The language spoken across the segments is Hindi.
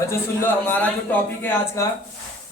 बच्चों सुन लो, हमारा जो टॉपिक है आज का,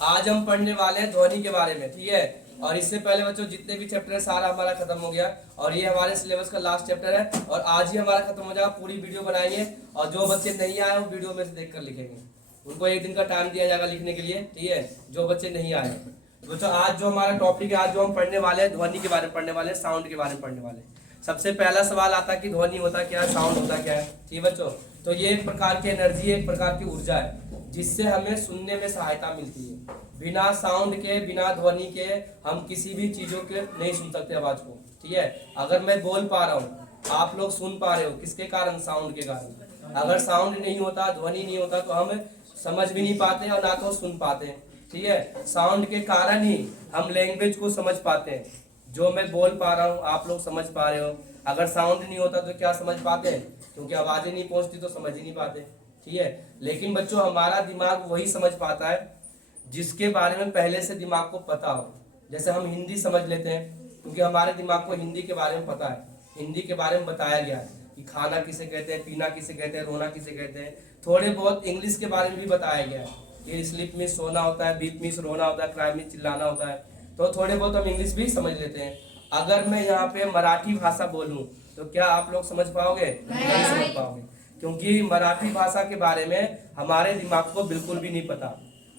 आज हम पढ़ने वाले हैं ध्वनि के बारे में, ठीक है। और इससे पहले बच्चों जितने भी चैप्टर है सारा हमारा खत्म हो गया और ये हमारे सिलेबस का लास्ट चैप्टर है और आज ही हमारा खत्म हो जाएगा। पूरी वीडियो बनाएंगे और जो बच्चे नहीं आए वो वीडियो में से देख कर लिखेंगे। उनको एक दिन का टाइम दिया जाएगा लिखने के लिए, ठीक है, जो बच्चे नहीं आए। तो बच्चों आज जो हमारा टॉपिक है, आज जो हम पढ़ने वाले हैं ध्वनि के बारे में पढ़ने वाले हैं, साउंड के बारे में पढ़ने वाले हैं। सबसे पहला सवाल आता है कि ध्वनि होता क्या है, साउंड होता क्या है, ठीक है बच्चों। तो ये एक प्रकार की एनर्जी है, एक प्रकार की ऊर्जा है जिससे हमें सुनने में सहायता मिलती है। बिना साउंड के, बिना ध्वनि के हम किसी भी चीजों के नहीं सुन सकते आवाज को, ठीक है। अगर मैं बोल पा रहा हूँ, आप लोग सुन पा रहे हो, किसके कारण? साउंड के कारण। अगर साउंड नहीं होता, ध्वनि नहीं होता तो हम समझ भी नहीं पाते और ना तो सुन पाते, ठीक है। साउंड के कारण ही हम लैंग्वेज को समझ पाते हैं। जो मैं बोल पा रहा हूँ आप लोग समझ पा रहे हो। अगर साउंड नहीं होता तो क्या समझ पाते हैं? क्योंकि आवाजें नहीं पहुंचती तो समझ ही नहीं पाते, ठीक है। लेकिन बच्चों हमारा दिमाग वही समझ पाता है जिसके बारे में पहले से दिमाग को पता हो। जैसे हम हिंदी समझ लेते हैं क्योंकि हमारे दिमाग को हिंदी के बारे में पता है, हिंदी के बारे में बताया गया है कि खाना किसे कहते हैं, पीना किसे कहते हैं, रोना किसे कहते हैं। थोड़े बहुत इंग्लिश के बारे में भी बताया गया है कि स्लीप में सोना होता है, बीट में रोना होता है, क्राई में चिल्लाना होता है। तो थोड़े बहुत हम इंग्लिश भी समझ लेते हैं। अगर मैं यहाँ पे मराठी भाषा बोलूँ तो क्या आप लोग समझ पाओगे? नहीं समझ पाओगे, क्योंकि मराठी भाषा के बारे में हमारे दिमाग को बिल्कुल भी नहीं पता।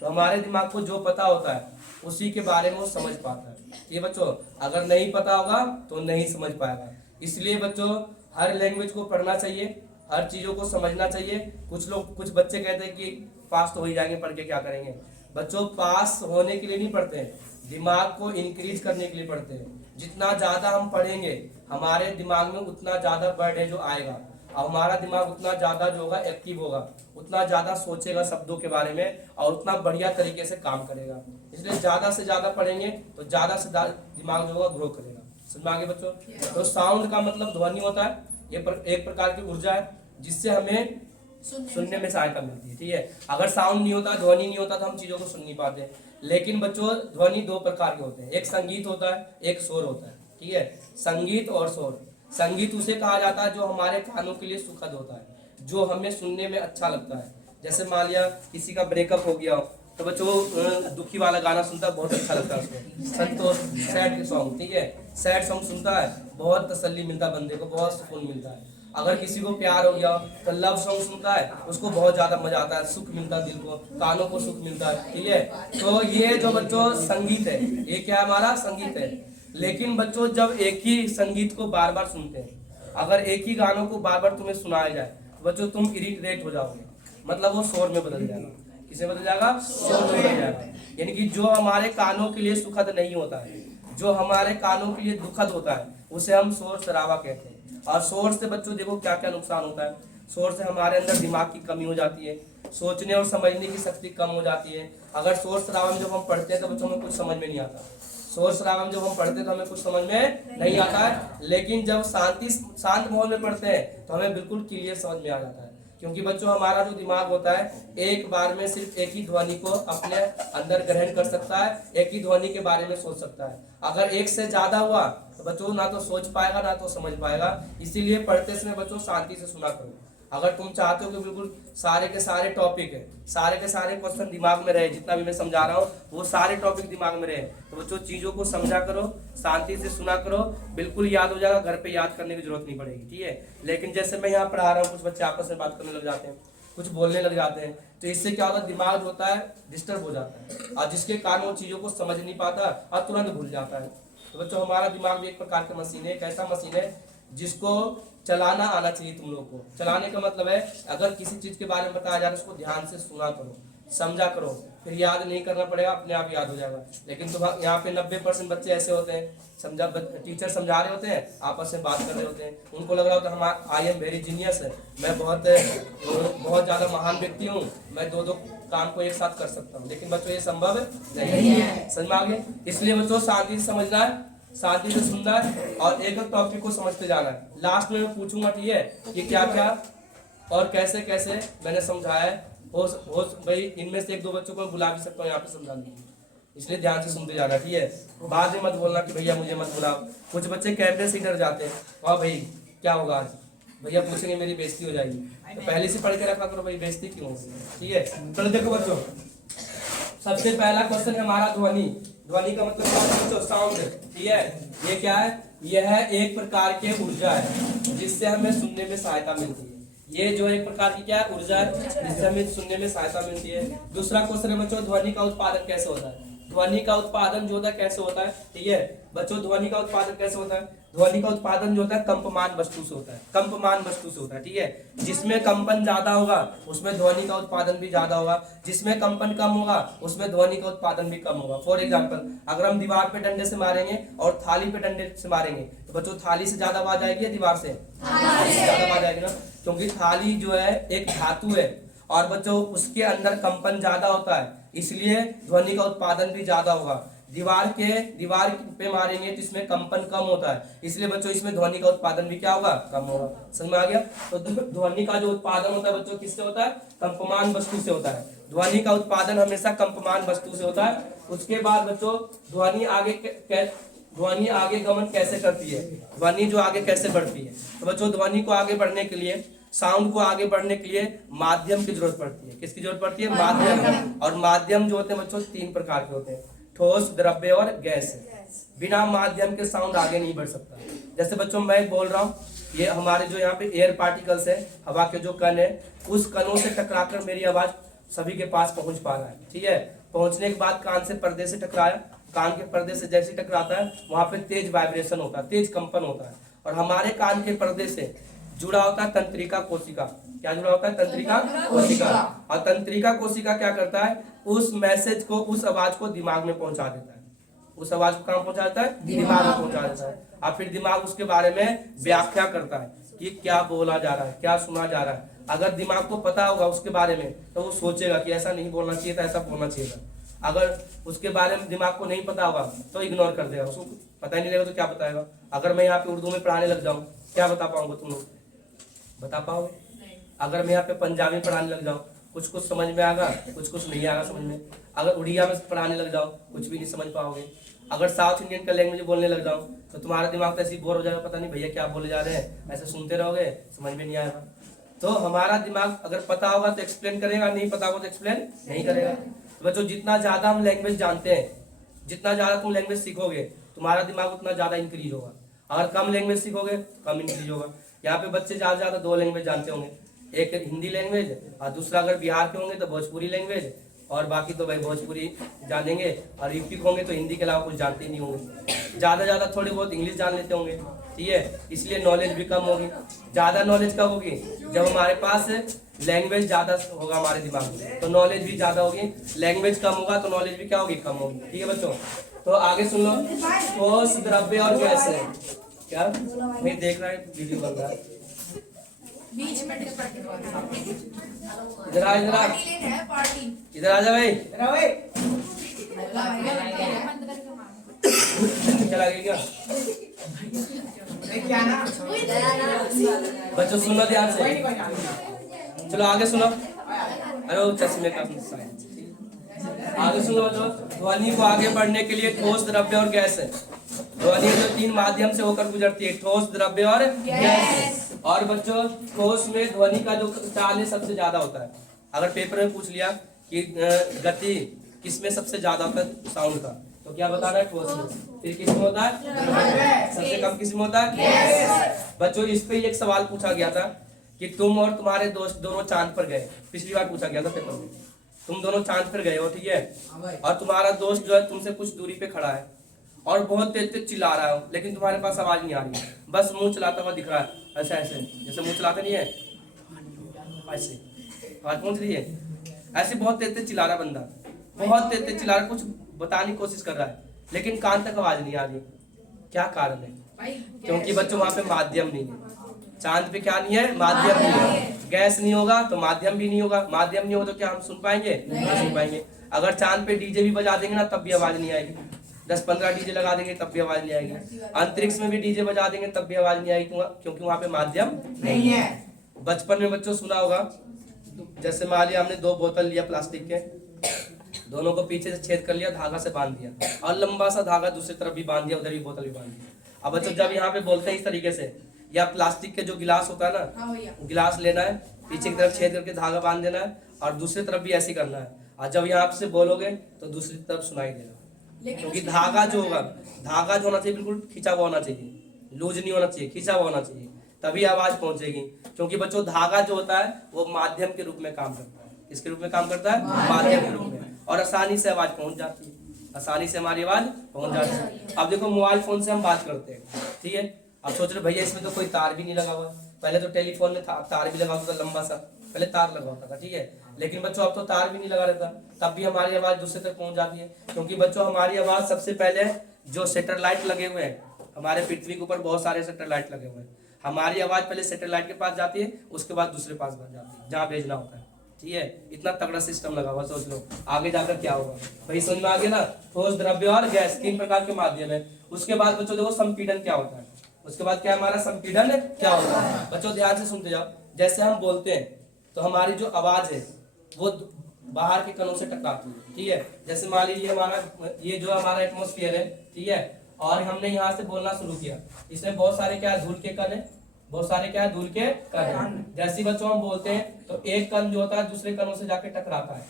तो हमारे दिमाग को जो पता होता है उसी के बारे में वो समझ पाता है। ये बच्चों अगर नहीं पता होगा तो नहीं समझ पाएगा। इसलिए बच्चों हर लैंग्वेज को पढ़ना चाहिए, हर चीजों को समझना चाहिए। कुछ बच्चे कहते हैं कि पास तो हो ही जाएंगे, पढ़ के क्या करेंगे। बच्चों पास होने के लिए नहीं पढ़ते हैं, दिमाग को इंक्रीज करने के लिए पढ़ते हैं। जितना ज्यादा हम पढ़ेंगे हमारे दिमाग में उतना ज्यादा बर्डन जो आएगा और हमारा दिमाग उतना ज्यादा जो होगा एक्टिव होगा, उतना ज्यादा सोचेगा शब्दों के बारे में और उतना बढ़िया तरीके से काम करेगा। इसलिए ज्यादा से ज्यादा पढ़ेंगे तो ज्यादा से दिमाग जो होगा ग्रो करेगा। समझ में आ गया बच्चों? तो साउंड का मतलब ध्वनि होता है, ये एक प्रकार की ऊर्जा है जिससे हमें सुनने में सहायता मिलती है, ठीक है। अगर साउंड नहीं होता, ध्वनि नहीं होता तो हम चीजों को सुन नहीं पाते। लेकिन बच्चों ध्वनि दो प्रकार के होते हैं, एक संगीत होता है, एक शोर होता है, ठीक है। संगीत और शोर। संगीत उसे कहा जाता है जो हमारे कानों के लिए सुखद होता है, जो हमें सुनने में अच्छा लगता है। जैसे मान लिया किसी का ब्रेकअप हो गया तो बच्चों दुखी वाला गाना सुनता है, बहुत अच्छा लगता है उसको। संतोष सैड सॉन्ग, ठीक है, सैड सॉन्ग सुनता है, बहुत तसल्ली मिलता है बंदे को, बहुत सुकून मिलता है। अगर किसी को प्यार हो गया तो लव सॉन्ग सुनता है, उसको बहुत ज्यादा मजा आता है, सुख मिलता है, दिल को, कानों को सुख मिलता है, ठीक है। तो ये जो बच्चों संगीत है, ये क्या हमारा संगीत है। लेकिन बच्चों जब एक ही संगीत को बार बार सुनते हैं, अगर एक ही गानों को बार बार तुम्हें सुनाया जाए तो बच्चों तुम इरिटेट हो जाओगे, मतलब वो शोर में बदल जाएगा। किसे बदल जाएगा? शोर में बदल जाएगा। यानी कि जो हमारे कानों के लिए सुखद नहीं होता है, जो हमारे कानों के लिए दुखद होता है, उसे हम शोर शराबा कहते हैं। और शोर से बच्चों देखो क्या क्या नुकसान होता है। शोर से हमारे अंदर दिमाग की कमी हो जाती है, सोचने और समझने की शक्ति कम हो जाती है। अगर शोर शराबा में जब हम पढ़ते हैं तो बच्चों में कुछ समझ में नहीं आता। शोर शराबा में जब हम पढ़ते हैं तो हमें कुछ समझ में नहीं आता है। लेकिन जब शांत माहौल में पढ़ते हैं तो हमें बिल्कुल क्लियर समझ में आ जाता है। क्योंकि बच्चों हमारा जो दिमाग होता है एक बार में सिर्फ एक ही ध्वनि को अपने अंदर ग्रहण कर सकता है, एक ही ध्वनि के बारे में सोच सकता है। अगर एक से ज्यादा हुआ तो बच्चों ना तो सोच पाएगा ना तो समझ पाएगा। इसीलिए पढ़ते समय बच्चों शांति से सुना करो। अगर तुम चाहते हो कि बिल्कुल सारे के सारे टॉपिक है, सारे के सारे क्वेश्चन दिमाग में रहे, जितना भी मैं समझा रहा हूँ वो सारे टॉपिक दिमाग में रहे, तो बच्चों चीजों को समझा करो, शांति से सुना करो, बिल्कुल याद हो जाएगा। घर पे याद करने की जरूरत नहीं पड़ेगी, ठीक है। लेकिन जैसे मैं यहाँ पढ़ा रहा हूँ, कुछ बच्चे आपस में बात करने लग जाते हैं, कुछ बोलने लग जाते हैं, तो इससे क्या होता है, दिमाग होता है डिस्टर्ब हो जाता है और जिसके कारण वो चीजों को समझ नहीं पाता और तुरंत भूल जाता है। तो बच्चों हमारा दिमाग भी एक प्रकार की मशीन है, एक ऐसा मशीन है जिसको चलाना आना चाहिए तुम लोग को। चलाने का मतलब है अगर किसी चीज के बारे में बताया जा रहा है उसको ध्यान से सुना करो, समझा करो, फिर याद नहीं करना पड़ेगा, अपने आप याद हो जाएगा। लेकिन तुम यहाँ पे 90% बच्चे ऐसे होते हैं, टीचर समझा रहे होते हैं, आपस में बात कर रहे होते हैं, उनको लग रहा होता है हम आई एम वेरी जीनियस है, मैं बहुत ज्यादा महान व्यक्ति हूँ, मैं दो काम को एक साथ कर सकता हूँ। लेकिन बच्चों ये संभव नहीं है। समझ में आ गया? इसलिए बच्चों शांति से समझना है, शांति से सुनना है और एक एक टॉपिक को समझते जाना है। लास्ट में मैं पूछूंगा, ठीक है, कि क्या क्या और कैसे कैसे मैंने समझाया है। हो भाई इनमें से एक दो बच्चों को मैं बुला भी सकता हूँ यहाँ पे समझाने के लिए, इसलिए ध्यान से सुनते जाना, ठीक है। बाद में मत बोलना कि भैया मुझे मत बुलाओ। कुछ बच्चे कैमरे से डर जाते हैं, वाह भाई क्या होगा आज, भैया पूछेंगे मेरी बेइज्जती हो जाएगी, तो पहले से पढ़ के रखा करो भाई, बेइज्जती क्यों होगी। ठीक है, चलो देखो बच्चों, सबसे पहला क्वेश्चन है हमारा ध्वनि। ध्वनि का मतलब क्या है बच्चों? साउंड। ठीक है, ये क्या है? यह एक प्रकार की ऊर्जा है जिससे हमें सुनने में सहायता मिलती है। ये जो एक प्रकार की क्या है? ऊर्जा है जिससे हमें सुनने में सहायता मिलती है। दूसरा क्वेश्चन है बच्चों, ध्वनि का उत्पादन कैसे होता है? ध्वनि का उत्पादन जो होता है कैसे होता है? ठीक है बच्चों, ध्वनि का उत्पादन कैसे होता है? ध्वनि का उत्पादन जो होता है कंपमान वस्तु से होता है। कंपमान वस्तु से होता है। ठीक है, जिसमें कंपन ज्यादा होगा उसमें ध्वनि का उत्पादन भी ज्यादा होगा, जिसमें कंपन कम होगा उसमें ध्वनि का उत्पादन भी कम होगा। फॉर एग्जाम्पल, अगर हम दीवार पे डंडे से मारेंगे और थाली पे डंडे से मारेंगे तो बच्चों थाली से ज्यादा आवाज आएगी या दीवार से? थाली से ज्यादा आवाज आएगी ना, क्योंकि थाली जो है एक धातु है और बच्चों उसके अंदर कंपन ज्यादा होता है, इसलिए ध्वनि का उत्पादन भी ज्यादा होगा। दीवार पे मारेंगे तो इसमें कंपन कम होता है, इसलिए बच्चों इसमें ध्वनि का उत्पादन भी क्या होगा? कम होगा। समझ में आ गया? तो ध्वनि का जो उत्पादन होता है बच्चों किससे होता है? कंपमान वस्तु से होता है। ध्वनि का उत्पादन हमेशा कंपमान वस्तु से होता है। उसके बाद बच्चों ध्वनि आगे गमन कैसे करती है? ध्वनि जो आगे कैसे बढ़ती है? तो बच्चों ध्वनि को आगे बढ़ने के लिए, साउंड को आगे बढ़ने के लिए माध्यम की जरूरत पड़ती है। किसकी जरूरत पड़ती है? माध्यम। और माध्यम जो होते हैं बच्चों 3 प्रकार के होते हैं, ठोस, द्रव्य और गैस। बिना माध्यम के साउंड आगे नहीं बढ़ सकता। जैसे बच्चों मैं बोल रहा हूँ, ये हमारे जो यहाँ पे एयर पार्टिकल्स है, हवा के जो कण है, उस कणों से टकराकर मेरी आवाज सभी के पास पहुंच पा रहा है। ठीक है, पहुंचने के बाद कान से पर्दे से टकराया, कान के पर्दे से जैसे टकराता है वहां पे तेज वाइब्रेशन होता है, तेज कंपन होता है। और हमारे कान के पर्दे से जुड़ा होता है तंत्रिका कोशिका। क्या जुड़ा होता है? तंत्रिका कोशिका। और तंत्रिका कोशिका क्या करता है? उस मैसेज को, उस आवाज को दिमाग में पहुंचा देता है। उस आवाज को कहां पहुंचा देता है? दिमाग में पहुंचा देता है। और फिर दिमाग उसके बारे में व्याख्या करता है कि क्या बोला जा रहा है, क्या सुना जा रहा है। अगर दिमाग को पता होगा उसके बारे में तो वो सोचेगा कि ऐसा नहीं बोलना चाहिए था, ऐसा बोलना चाहिए था। अगर उसके बारे में दिमाग को नहीं पता होगा तो इग्नोर कर देगा, उसको पता ही नहीं रहेगा तो क्या बताएगा। अगर मैं यहाँ पे उर्दू में पढ़ाने लग जाऊँ, क्या बता पाऊंगा? तुम लोग बता पाओगे? अगर मैं यहाँ पे पंजाबी पढ़ाने लग जाऊँ, कुछ कुछ समझ में आएगा, कुछ कुछ नहीं आएगा समझ में। अगर उड़िया में पढ़ाने लग जाओ, कुछ भी नहीं समझ पाओगे। अगर साउथ इंडियन का लैंग्वेज बोलने लग जाओ तो तुम्हारा दिमाग तो ऐसे ही बोर हो जाएगा, पता नहीं भैया क्या बोले जा रहे हैं, ऐसे सुनते रहोगे, समझ में नहीं आएगा। तो हमारा दिमाग अगर पता होगा तो एक्सप्लेन करेगा, नहीं पता होगा तो एक्सप्लेन नहीं करेगा। तो बच्चों जितना ज्यादा हम लैंग्वेज जानते हैं, जितना ज्यादा तुम लैंग्वेज सीखोगे, तुम्हारा दिमाग उतना ज्यादा इंक्रीज होगा। अगर कम लैंग्वेज सीखोगे कम इंक्रीज होगा। यहाँ पे बच्चे ज्यादा से ज्यादा 2 लैंग्वेज जानते होंगे, एक हिंदी लैंग्वेज और दूसरा अगर बिहार के होंगे तो भोजपुरी लैंग्वेज, और बाकी तो भाई भोजपुरी जानेंगे, और यूपी के होंगे तो हिंदी के अलावा कुछ जानते ही नहीं होंगे। ज्यादा थोड़ी बहुत इंग्लिश जान लेते होंगे। ठीक है, इसलिए नॉलेज भी कम होगी। ज्यादा नॉलेज कब होगी? जब हमारे पास लैंग्वेज ज्यादा होगा हमारे दिमाग में, तो नॉलेज भी ज्यादा होगी। लैंग्वेज कम होगा तो नॉलेज भी क्या होगी? कम होगी। ठीक है बच्चों, तो आगे सुन लो। ठोस, द्रव्य और गैस है। क्या नहीं देख रहा है? वीडियो बन रहा है। इधर आ, इधर आ जा भाई। चला गया क्या? बच्चों सुनो ध्यान से, चलो आगे सुनो। अरे वो चश्मे का आगे सुनो बच्चों। ध्वनि को आगे बढ़ने के लिए ठोस, द्रव्य और गैस है। ध्वनि जो 3 माध्यम से होकर गुजरती है, ठोस, द्रव्य और गैस। और बच्चों ठोस में ध्वनि का जो चाल है सबसे ज्यादा होता है। अगर पेपर में पूछ लिया कि गति किसमें सबसे ज्यादा होता है साउंड का, तो क्या बताना है? ठोस में। फिर किसमें होता है? सबसे कम किसमें होता है? बच्चों इस पे एक सवाल पूछा गया था कि तुम और तुम्हारे दोस्त दोनों चांद पर गए। पिछली बार पूछा गया था पेपर में, तुम दोनों चांद पर गए हो, ठीक है, और तुम्हारा दोस्त जो है तुमसे कुछ दूरी पे खड़ा है और बहुत तेज तेज चिल्ला रहा है, लेकिन तुम्हारे पास आवाज नहीं आ रही है, बस मुंह चलाता हुआ दिख रहा है, ऐसे ऐसे जैसे मुंह चलाते नहीं है, ऐसे आवाज पहुंच रही है, ऐसे बहुत तेज तेज चिल्ला रहा बंदा, बहुत तेज तेज चिल्ला रहा, कुछ बताने की कोशिश कर रहा है, लेकिन कान तक आवाज नहीं आ रही। क्या कारण है? क्योंकि बच्चों वहां पे माध्यम नहीं है। चांद पे क्या नहीं है? माध्यम नहीं है। गैस नहीं होगा तो माध्यम भी नहीं होगा। माध्यम नहीं होगा तो क्या हम सुन पाएंगे? नहीं सुन पाएंगे। अगर चांद पे डीजे भी बजा देंगे ना तब भी आवाज नहीं आएगी। 10-15 डीजे लगा देंगे तब भी आवाज नहीं आएगी। अंतरिक्ष में भी डीजे बजा देंगे तब भी आवाज नहीं आएगी, क्योंकि वहां पे माध्यम नहीं है। बचपन में बच्चों सुना होगा, जैसे मान लिया हमने 2 बोतल लिया प्लास्टिक के, दोनों को पीछे से छेद कर लिया, धागा से बांध दिया और लंबा सा धागा दूसरी तरफ भी बांध दिया, उधर भी बोतल भी बांध दिया। अब बच्चों जब यहाँ पे बोलते हैं इस तरीके से या प्लास्टिक के जो गिलास होता है ना, हाँ भैया। गिलास लेना है, पीछे की तरफ छेद करके धागा बांध देना है और दूसरी तरफ भी ऐसे करना है। और जब यहाँ से बोलोगे तो दूसरी तरफ सुनाई देगा। क्योंकि धागा जो होगा, धागा जो होना चाहिए बिल्कुल खिंचा हुआ होना चाहिए, लूज नहीं होना चाहिए, खिंचा हुआ होना चाहिए, तभी आवाज पहुंचेगी। क्योंकि बच्चों धागा जो होता है वो माध्यम के रूप में काम करता है। किसके रूप में काम करता है? माध्यम के रूप में। और आसानी से आवाज पहुंच जाती है, आसानी से हमारी आवाज पहुंच जाती है। अब देखो मोबाइल फोन से हम बात करते हैं, ठीक है। अब सोच रहे भैया इसमें तो कोई तार भी नहीं लगा हुआ। पहले तो टेलीफोन में तार भी लगा होता था, लंबा सा पहले तार लगा होता था, ठीक है। लेकिन बच्चों अब तो तार भी नहीं लगा रहता, तब भी हमारी आवाज दूसरे तक पहुंच जाती है। क्योंकि बच्चों हमारी आवाज सबसे पहले जो सैटेलाइट लगे हुए हैं, हमारे पृथ्वी के ऊपर बहुत सारे सैटेलाइट लगे हुए हैं, हमारी आवाज पहले सैटेलाइट के पास जाती है, उसके बाद दूसरे पास बन जाती है जहाँ भेजना होता है, ठीक है। इतना तगड़ा सिस्टम लगा हुआ, सोच लो आगे जाकर क्या होगा भाई। समझ में आ गया ना? ठोस, द्रव्य और गैस 3 प्रकार के माध्यम है। उसके बाद बच्चों देखो संपीड़न क्या होता है। उसके बाद क्या हमारा संपीड़न क्या होता है? बच्चों ध्यान से सुनते जाओ। जैसे हम बोलते हैं तो हमारी जो आवाज है वो बाहर के कणों से टकराती है, ठीक है। जैसे मान लीजिए हमारा ये जो हमारा एटमॉस्फेयर है, ठीक है, और हमने यहाँ से बोलना शुरू किया, इसमें बहुत सारे क्या धूल के कण है, बहुत सारे क्या है धूल के कण है। जैसे बच्चों हम बोलते हैं तो एक कण जो होता है दूसरे कणों से जाके टकराता है,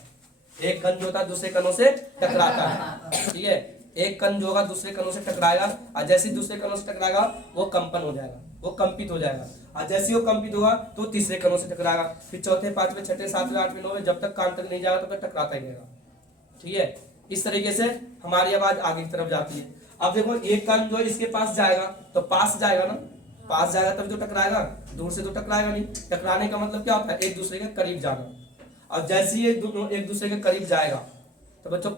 एक कण जो होता है दूसरे कणों से टकराता है, ठीक है। एक कण जो होगा दूसरे कणों से टकराएगा और जैसे ही दूसरे कणों से टकराएगा वो कंपन हो जाएगा, वो कंपित हो जाएगा। और जैसे वो कंपित होगा तो तीसरे कणों से टकराएगा, फिर चौथे, पांचवें, छठे, सातवें, आठवें, नौवें, जब तक कान तक नहीं जाएगा तब तक टकराता ही रहेगा, ठीक है। इस तरीके से हमारी आवाज आगे की तरफ जाती है। अब देखो एक कण जो इसके पास जाएगा तो पास जाएगा ना, पास जाएगा तब तो टकराएगा, दूर से तो टकराएगा नहीं। टकराने का मतलब क्या होता है? एक दूसरे के करीब जाना। और जैसे ही एक दूसरे के करीब जाएगा तो बच्चों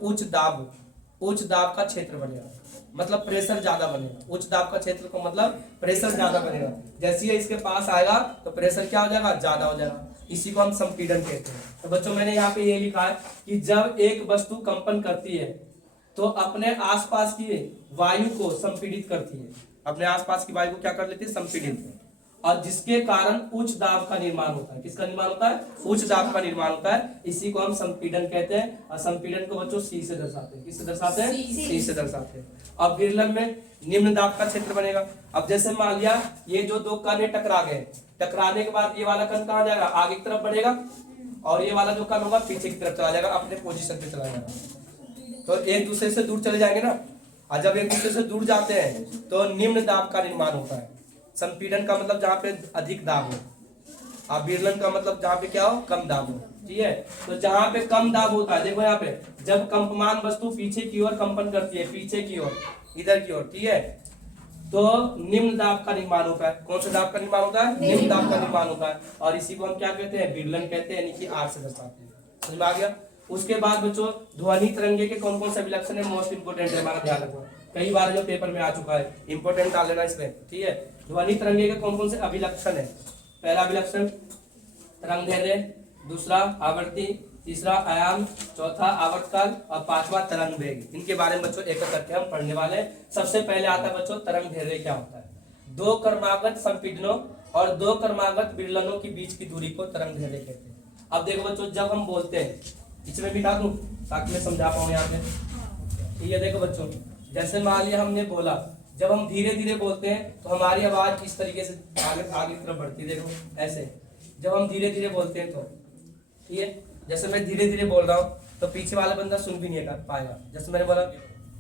उच्च दाब का क्षेत्र बनेगा, मतलब प्रेशर ज्यादा बनेगा। उच्च दाब का क्षेत्र को मतलब प्रेशर ज्यादा बनेगा। जैसे ही इसके पास आएगा तो प्रेशर क्या हो जाएगा? ज्यादा हो जाएगा। इसी को हम संपीड़न कहते हैं। तो बच्चों मैंने यहाँ पे ये लिखा है कि जब एक वस्तु कंपन करती है तो अपने आसपास की वायु को संपीड़ित करती है, अपने आसपास की वायु को क्या कर लेती है? संपीड़ित, और जिसके कारण उच्च दाब का निर्माण होता है। किसका निर्माण होता है? उच्च दाब का निर्माण होता है। इसी को हम संपीड़न कहते हैं। और संपीड़न को बच्चों सी से दर्शाते हैं। किससे दर्शाते हैं? सी से दर्शाते हैं। अब विरलन में निम्न दाब का क्षेत्र बनेगा। अब जैसे मान लिया ये जो दो कण टकरा गए, टकराने के बाद ये वाला कण कहाँ जाएगा? आगे की तरफ बढ़ेगा, और ये वाला जो कण होगा पीछे की तरफ चला जाएगा, अपने पोजीशन पे चला जाएगा। तो एक दूसरे से दूर चले जाएंगे ना, और जब एक दूसरे से दूर जाते हैं तो निम्न दाब का निर्माण होता है। संपीड़न का मतलब जहाँ पे अधिक दाब हो, और विरलन का मतलब जहाँ पे क्या हो? कम दाब हो, ठीक है। तो जहाँ पे कम दाब होता है, देखो यहाँ पे जब कंपमान वस्तु पीछे की ओर कंपन करती है, पीछे की ओर, इधर की ओर, ठीक है, तो निम्न दाब का निर्माण होता है। कौन सा दाब का निर्माण होता है? निम्न दाब का निर्माण होता है। और इसी को हम क्या कहते हैं? विरलन कहते हैं, यानी कि आर से दर्शाते हैं। समझ में आ गया? उसके बाद बच्चों ध्वनि तरंगे के कौन कौन से अभिलक्षण है? मोस्ट इंपोर्टेंट है, हमारा ध्यान रखना, कई बार जो पेपर में आ चुका है, इंपोर्टेंट डाल लेना इसमें, ठीक है। ध्वनि तरंगे के कौन कौन से अभिलक्षण है? पहला अभिलक्षण तरंग दैर्ध्य, दूसरा आवर्ती, तीसरा आयाम, चौथा आवर्तकाल और पांचवा तरंग वेग। इनके बारे में बच्चों एक एक करके हम पढ़ने वाले हैं। सबसे पहले आता है बच्चों तरंग दैर्ध्य क्या होता है? दो क्रमागत संपीड़नों और दो क्रमागत विरलनों के बीच की दूरी को तरंग दैर्ध्य कहते हैं। अब देखो बच्चों, जब हम बोलते हैं, इसमें मिटा दूं ताकि मैं समझा पाऊं यहाँ पे, ठीक है। देखो बच्चों, जैसे मान लिया हमने बोला, जब हम धीरे धीरे बोलते हैं तो हमारी आवाज इस तरीके से आगे आगे की तरफ बढ़ती है। देखो ऐसे, जब हम धीरे धीरे बोलते हैं तो, ठीक है, जैसे मैं धीरे धीरे बोल रहा हूँ तो पीछे वाला बंदा सुन भी नहीं पाएगा। जैसे मैंने बोला,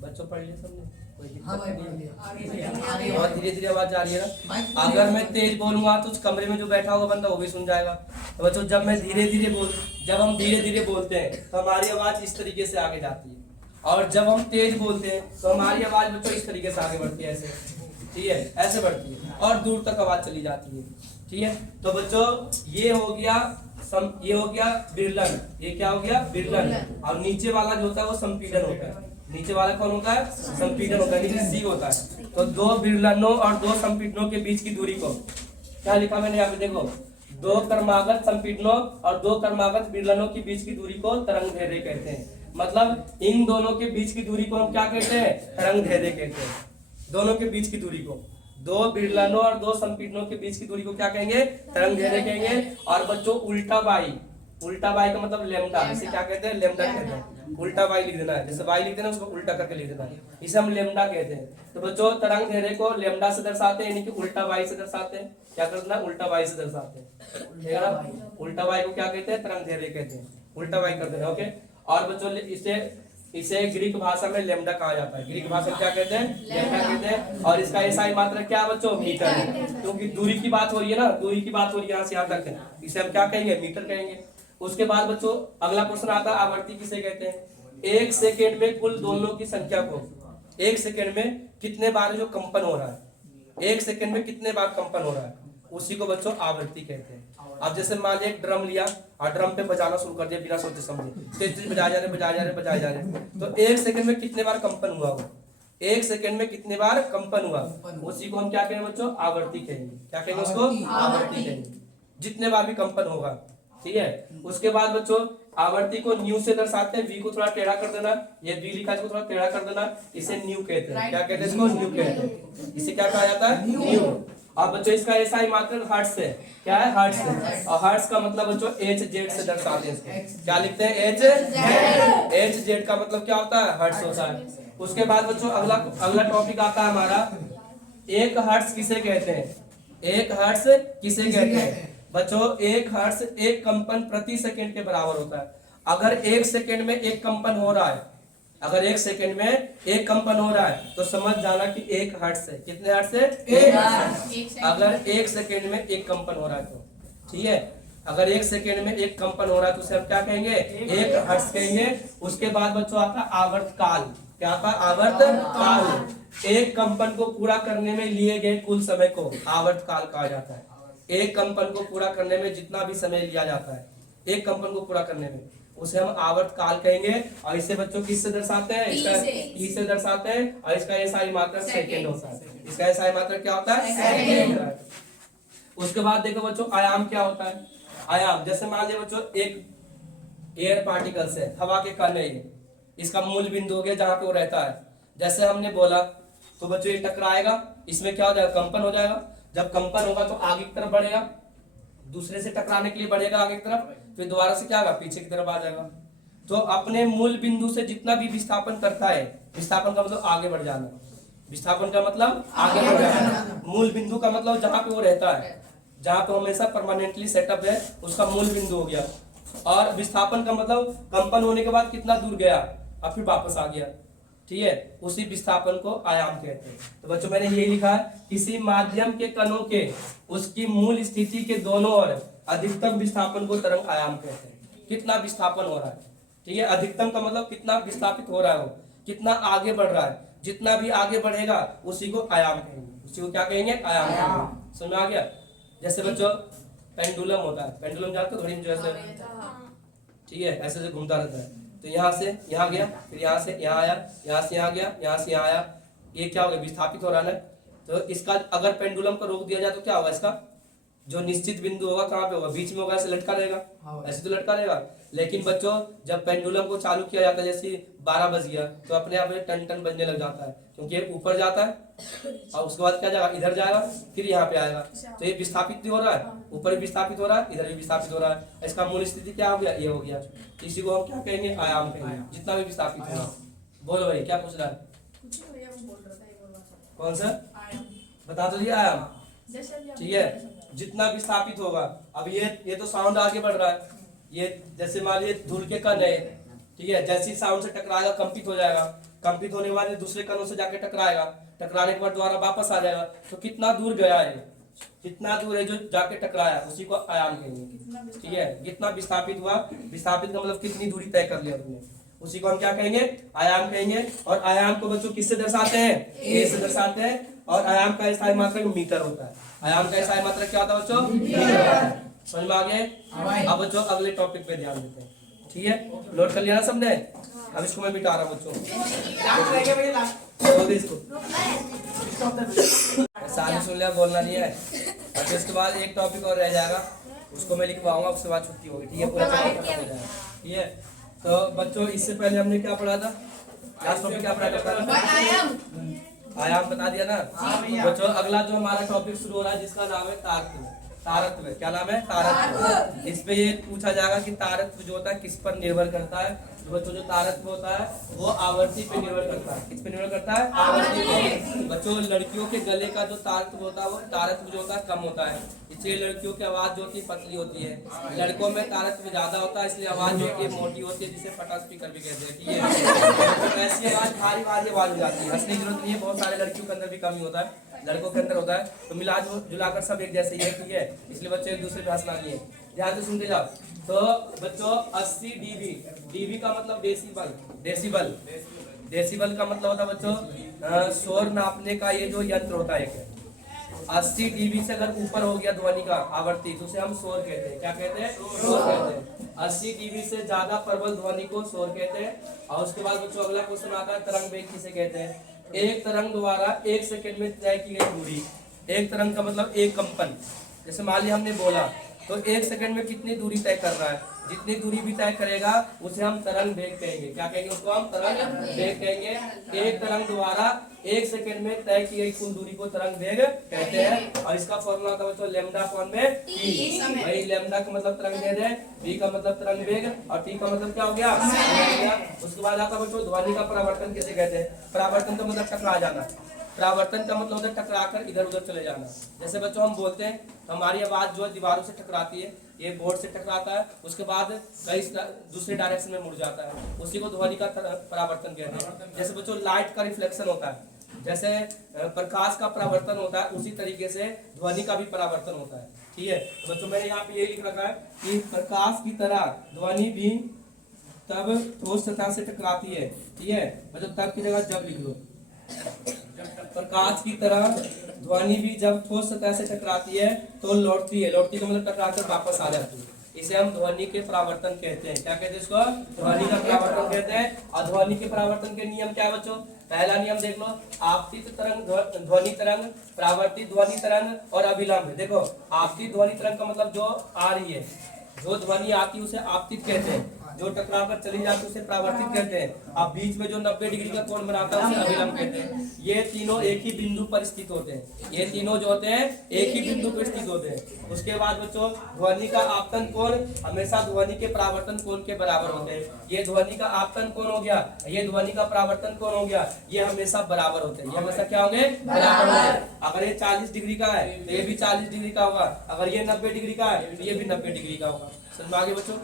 बच्चों पढ़ लिया सबने, कोई दिक्कत नहीं है, और धीरे धीरे आवाज जा रही है ना। अगर मैं तेज बोलूंगा तो उस कमरे में जो बैठा हुआ बंदा वो भी सुन जाएगा। तो बच्चों जब हम धीरे धीरे बोलते हैं तो हमारी आवाज इस तरीके से आगे जाती है, और जब हम तेज बोलते हैं तो हमारी आवाज बच्चों इस तरीके से आगे बढ़ती है, ऐसे, ठीक है, ऐसे बढ़ती है और दूर तक आवाज चली जाती है, ठीक है। तो बच्चों ये हो गया विरलन, ये क्या हो गया? विरलन। और नीचे वाला जो होता है वो संपीड़न होता है। नीचे वाला कौन होता है? संपीड़न होता है, नीचे सी होता है। तो दो विरलनों और दो संपीड़नों के बीच की दूरी को क्या लिखा मैंने यहाँ पे? देखो, दो क्रमागत संपीड़नों और दो क्रमागत विरलनों के बीच की दूरी को तरंग दैर्ध्य कहते हैं। मतलब इन दोनों के बीच की दूरी को हम क्या कहते हैं? तरंग दैर्ध्य कहते हैं। दोनों के बीच की दूरी को, दो विरलनों और दो संपीड़नों के बीच की दूरी को क्या कहेंगे? तरंग दैर्ध्य कहेंगे। और बच्चों उल्टा बाई, उल्टा वाई का मतलब लेमडा, इसे क्या कहते हैं? लेमडा कहते हैं। उल्टा वाई लिख देना है, जैसे वाई लिखते हैं ना उसको उल्टा करके लिख देना है, इसे हम लेमडा कहते हैं। तो बच्चों तरंग धैर्य को लेमडा से दर्शाते हैं, यानी कि उल्टा वाई से दर्शाते हैं। क्या करना है? उल्टा वाई से दर्शाते हैं, ठीक है ना। उल्टा वाई को क्या कहते हैं? तरंग धैर्य कहते हैं, उल्टा वाई करते हैं। ओके, और बच्चों इसे ग्रीक भाषा में लेमडा कहा जाता है। ग्रीक भाषा में क्या कहते हैं? लेमडा कहते हैं। और इसका एसआई मात्रा क्या बच्चों? मीटर है, क्योंकि दूरी की बात हो रही है ना, दूरी की बात हो रही है यहाँ से यहाँ तक है, इसे हम क्या कहेंगे? मीटर कहेंगे। उसके बाद बच्चों अगला क्वेश्चन आता है, आवर्ती किसे कहते हैं? एक सेकेंड में कुल दोलनों की संख्या को, एक सेकेंड में कितने बार जो कंपन हो रहा है, एक सेकेंड में कितने बार कंपन हो रहा है, उसी को बच्चों आवर्ती कहते हैं। अब जैसे मान लिया एक ड्रम लिया और ड्रम पे बजाना शुरू कर दिया बिना सोचे समझे, तेज बजाए जा रहे, तो एक सेकंड में कितने बार कंपन हुआ वो, एक सेकंड में कितने बार कंपन हुआ, उसी को हम क्या कहेंगे बच्चों? आवर्ती कहेंगे। क्या कहेंगे उसको? आवर्ती कहेंगे, जितने बार भी कंपन होगा, ठीक है। उसके बाद बच्चों आवर्ती को न्यू से दर्शाते हैं, वी को थोड़ा टेढ़ा कर देना, ये वी लिखा है इसको थोड़ा टेढ़ा कर देना, इसे न्यू कहते हैं। क्या कहते हैं इसको? न्यू कहते हैं। इसे क्या कहा जाता है? न्यू। और बच्चों इसका एसआई मात्रक हर्ट्ज है। क्या है? हर्ट्ज है। और हर्ट्ज का मतलब बच्चों एच जेड से दर्शाते हैं इसको। क्या लिखते हैं? H Z. एच जेड का मतलब क्या होता है? हर्ट्ज होता है। उसके बाद बच्चों अगला टॉपिक आता है हमारा, एक हर्ट्ज किसे कहते हैं? एक हर्ट्ज किसे कहते हैं? बच्चों एक हर्ट्ज एक कंपन प्रति सेकंड के बराबर होता है। अगर एक सेकंड में एक कंपन हो रहा है, अगर एक सेकंड में एक कंपन हो रहा है तो समझ जाना कि एक हर्ट्ज है। कितने हर्ट्ज है? एक हर्ट्ज। अगर एक सेकंड में एक कंपन हो रहा है तो, ठीक है, अगर एक सेकंड में एक कंपन हो रहा है तो उसे हम क्या कहेंगे? एक हर्ट्ज कहेंगे। उसके बाद बच्चों आता है आवर्त काल। क्या आता है? आवर्त काल। एक कंपन को पूरा करने में लिए गए कुल समय को आवर्त काल कहा जाता है। एक कंपन को पूरा करने में जितना भी समय लिया जाता है, एक कंपन को पूरा करने में, उसे हम आवर्त काल कहेंगे। और इसे बच्चों किससे दर्शाते हैं? इसका टी से दर्शाते हैं। और इसका एसआई मात्रक सेकंड होता है। इसका एसआई मात्रक क्या होता है? सेकंड होता है। उसके बाद देखो बच्चों आयाम क्या होता है? आयाम जैसे मान लिया बच्चों एक एयर पार्टिकल्स है, हवा के कण है, ये इसका मूल बिंदु हो गया जहां पे वो रहता है। जैसे हमने बोला तो बच्चों ये टकराएगा, इसमें क्या हो जाएगा? कंपन हो जाएगा। जब कंपन होगा तो आगे की तरफ बढ़ेगा, दूसरे से टकराने के लिए बढ़ेगा आगे की तरफ, फिर दोबारा से क्या होगा? पीछे की तरफ आ जाएगा। तो अपने मूल बिंदु से जितना भी विस्थापन करता है, विस्थापन का मतलब आगे बढ़ जाना, विस्थापन का मतलब आगे बढ़ जाना, मूल बिंदु का मतलब जहां पे वो रहता है, जहां पे हमेशा परमानेंटली सेटअप है, उसका मूल बिंदु हो गया। और विस्थापन का मतलब कंपन होने के बाद कितना दूर गया और फिर वापस आ गया, ठीक है, उसी विस्थापन को आयाम कहते हैं। तो बच्चों मैंने ये लिखा है, किसी माध्यम के कणों के उसकी मूल स्थिति के दोनों ओर अधिकतम विस्थापन को तरंग आयाम कहते हैं। कितना विस्थापन हो रहा है, ठीक है, अधिकतम का मतलब कितना विस्थापित हो रहा है, वो कितना आगे बढ़ रहा है, जितना भी आगे बढ़ेगा उसी को आयाम कहेंगे। उसी को क्या कहेंगे? आयाम कहेंगे। समझ में आ गया? जैसे बच्चों पेंडुलम होता है, पेंडुलम जानते हो? घड़ी में जैसे, ठीक है, ऐसे घूमता रहता है। तो यहाँ से यहाँ गया, फिर यहाँ से यहाँ आया, यहाँ से यहाँ गया, यहाँ से यहाँ आया, ये क्या हो गया? विस्थापित हो रहा है। तो इसका अगर पेंडुलम को रोक दिया जाए तो क्या होगा? इसका जो निश्चित बिंदु होगा कहाँ पे होगा? बीच में होगा, ऐसे लटका रहेगा, ऐसे तो लटका रहेगा। लेकिन बच्चों जब पेंडुलम को चालू किया जाता है, जैसे 12 बज गया तो अपने आप में टन टन बजने लग जाता है, क्योंकि ये ऊपर जाता है और उसके बाद क्या जाएगा? इधर जाएगा, फिर यहाँ पे आएगा। तो ये विस्थापित भी हो रहा है, ऊपर भी विस्थापित हो रहा है, इधर भी विस्थापित हो रहा है। इसका मूल स्थिति क्या हो गया? ये हो गया। इसी को हम क्या कहेंगे? आयाम कहेंगे, जितना भी विस्थापित हो। बोलो भाई क्या पूछ रहा है? कौन सा बता तो दिया? आयाम, ठीक है, जितना विस्थापित होगा। अब ये तो साउंड आगे बढ़ रहा है, ये जैसे मान लीजिए धूल के कण है, ठीक है, जैसे साउंड से टकराएगा कंपित हो जाएगा, कंपित होने के बाद दूसरे कणों से जाके टकराएगा, टकराने के बाद दोबारा वापस आ जाएगा। तो कितना दूर गया है, कितना दूर है जो जाके टकराया, उसी को आयाम कहेंगे, ठीक है। कितना विस्थापित हुआ, विस्थापित का मतलब कितनी दूरी तय कर लिया तुमने, उसी को हम क्या कहेंगे? आयाम कहेंगे। और आयाम को बच्चों किससे दर्शाते हैं? ए से दर्शाते हैं। और आयाम का स्थायी मात्रक मीटर होता है। आयाम का स्थायी मात्रक क्या होता है बच्चों? मीटर। समझ में आ गए? अब बच्चों अगले टॉपिक पे ध्यान देते हैं, ठीक है, नोट कर लिया ना सबने? अब इसको मैं मिटा रहा हूँ बच्चों, इसको सारी सुन लिया, बोलना नहीं है। अच्छा इसके बाद एक टॉपिक और रह जाएगा, उसको मैं लिखवाऊंगा, उसके बाद छुट्टी होगी, ठीक है, पूरा टॉपिक खत्म हो जाएगा, ठीक है। तो बच्चों इससे पहले हमने क्या पढ़ा था? लास्ट टॉपिक क्या पढ़ा था? आयाम बता दिया ना। बच्चों अगला जो हमारा टॉपिक शुरू हो रहा है जिसका नाम है तारतम्य। तारत्व। क्या नाम है? तारत्व। इस पे ये पूछा जाएगा कि तारत्व जो होता है किस पर निर्भर करता है। तो बच्चों जो तारत्व होता है वो आवर्ती पे निर्भर करता है। किस पे निर्भर करता है? आवर्ती पे। बच्चों लड़कियों के गले का जो तारत्व होता है वो तारत्व जो होता है कम होता है, इसलिए लड़कियों की आवाज जो होती है पतली होती है। लड़कों में तारत्व ज्यादा होता है इसलिए आवाज जो होती है मोटी होती है, जिसे फटा स्पीकर भी कहते हैं। ठीक है, तो ऐसी आवाज भारी भारी आवाज हो जाती है। हंसने की जरूरत नहीं है, बहुत सारे लड़कियों के अंदर भी कमी होता है, लड़कों के अंदर होता है। तो मिला जुलाकर सब एक जैसे ही है। ठीक है, इसलिए बच्चे एक दूसरे पे हंसना नहीं है। ध्यान से सुनते जाओ। तो बच्चों 80 डीबी, डीबी का मतलब डेसिबल, डेसिबल, डेसिबल का मतलब होता है बच्चों शोर नापने का ये जो यंत्र होता है। 80 डीबी से अगर ऊपर हो गया ध्वनि का आवर्ती तो उसे हम शोर कहते हैं। क्या कहते हैं? शोर कहते हैं। 80 डीबी से ज्यादा प्रबल ध्वनि को शोर कहते हैं। और उसके बाद बच्चों अगला क्वेश्चन आता है तरंग वेग किसे कहते हैं? एक तरंग द्वारा 1 सेकंड में तय की गई दूरी। एक तरंग का मतलब एक कंपन। जैसे मान लिया हमने बोला तो 1 सेकंड में कितनी दूरी तय कर रहा है, जितनी दूरी भी तय करेगा उसे हम तरंग वेग कहेंगे। क्या कहेंगे? उसको हम तरंग वेग कहेंगे। एक तरंग द्वारा 1 सेकंड में तय की गई कुल दूरी को तरंग वेग कहते हैं। और इसका फॉर्मूला होता है बच्चों लैम्डा अपॉन में टी। भाई लैम्डा का मतलब तरंग वेग है, वी का मतलब तरंग वेग और टी का मतलब क्या हो गया? उसके बाद आता है बच्चों ध्वनि का परावर्तन किसे कहते हैं? परावर्तन का मतलब टकरा जाना। परावर्तन का मतलब होता है टकराकर इधर उधर चले जाना। जैसे बच्चों हम बोलते हैं तो हमारी आवाज जो है दीवारों से टकराती है, ये बोर्ड से टकराता है, उसके बाद कई दूसरे डायरेक्शन में मुड़ जाता है, उसी को ध्वनि का परावर्तन कहते हैं। जैसे बच्चों लाइट का रिफ्लेक्शन होता है, जैसे प्रकाश का परावर्तन होता है, उसी तरीके से ध्वनि का भी परावर्तन होता है। ठीक है, तो बच्चों मैंने यहाँ पे ये लिख रखा है कि प्रकाश की तरह ध्वनि भी तब ठोस सतह से टकराती है। ठीक है बच्चों, तब की जगह जब लिख लो। प्रकाश की तरह ध्वनि भी जब ठोस सतह से टकराती है तो लौटती है। लौटती का मतलब टकराकर वापस आ जाती है। इसे हम ध्वनि के परावर्तन कहते हैं। क्या कहते हैं इसको? ध्वनि का परावर्तन कहते हैं। और ध्वनि के परावर्तन के नियम क्या है बच्चों? पहला नियम देख लो, आपतित तरंग ध्वनि तरंग, परावर्तित ध्वनि तरंग और अभिलंब। देखो आपतित ध्वनि तरंग का मतलब जो आ रही है, जो ध्वनि आती है उसे आपतित कहते हैं, जो टकराकर चली जाती है उसे परावर्तित कहते हैं। अब बीच में जो 90 डिग्री का कोण बनाता है उसे अभिलंब कहते हैं। ये तीनों एक ही बिंदु पर स्थित होते हैं। ये तीनों जो होते हैं एक ही बिंदु पर स्थित होते हैं। उसके बाद बच्चों ध्वनि का आपतन कोण हमेशा ध्वनि के परावर्तन कोण के बराबर होते हैं। ये ध्वनि का आपतन कोण हो गया, ये ध्वनि का परावर्तन कोण हो गया, ये हमेशा बराबर होते हैं। ये हमेशा क्या होंगे? बराबर होंगे। अगर ये 40 डिग्री का है तो ये भी 40 डिग्री का होगा, अगर ये 90 डिग्री का है तो ये भी 90 डिग्री का होगा। समझ आगे बच्चों?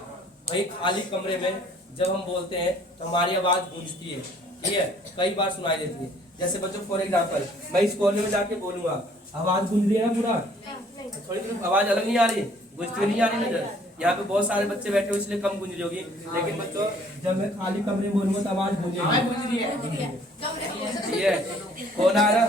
वही खाली कमरे में जब हम बोलते हैं तो हमारी आवाज गूंजती है। ठीक है, कई बार सुनाई देती है। जैसे बच्चों फॉर एग्जांपल मैं इस कोने में जाके बोलूंगा, आवाज गूंज रही है ना पूरा? थोड़ी थोड़ी आवाज अलग नहीं आ रही, गूंजती नहीं आ रही नजर। यहाँ पे बहुत सारे बच्चे बैठे हुए इसलिए कम गूंज रही होगी, लेकिन बच्चों जब मैं खाली कमरे में बोलूंगा तो आवाज गूंजेगी। ठीक है, कौन आ रहा?